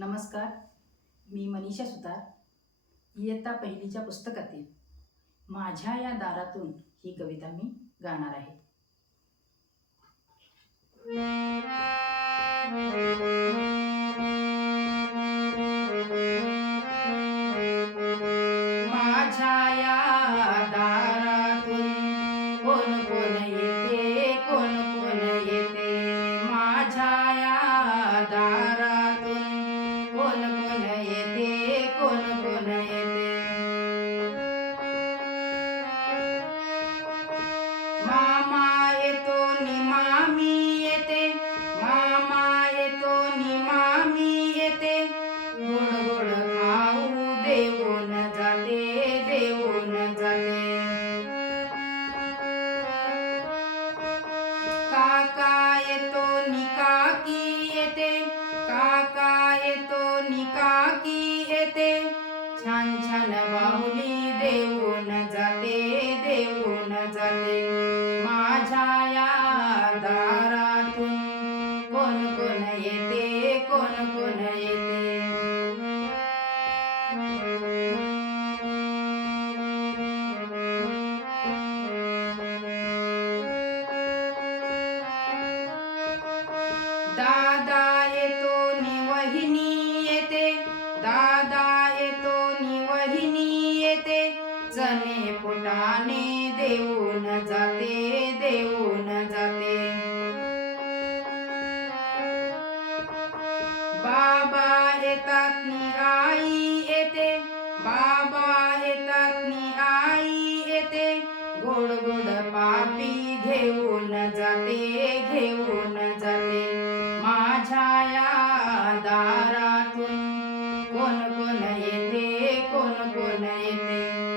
नमस्कार, मी मनीषा सुतार. इयत्ता पहिलीच्या पुस्तकातील माझ्या या दारातून ही कविता मी गाणार आहे. माझ्या या दारातून कोण कोण येते, कोण कोण येते. माझ्या या दारातून कोण कोण येते, कोण कोण येते. मामा येतो नि मामी येते, मामा येतो नि मामी येते. गोड गोड खाऊ देऊन जाते, देऊन जाते. काका येतो नि काकी येते, काका येतो नि काकी येते. छान छान बाहुली देऊन जाते, देऊन जाते. माझ्या या दारातून कोण कोण येते, कोण कोण येते. दादा येतो नि वहिनी येते, दादा येतो नि वहिनी येते. चणे फुटाणे देऊन जाते, देऊन जाते. बाबा येतात नि आई येते, बाबा येतात नि आई येते. गोड गोड पापी घेऊन जाते, घेऊन जाते. माझ्या या दारातून कोण कोण येते, कोण कोण येते.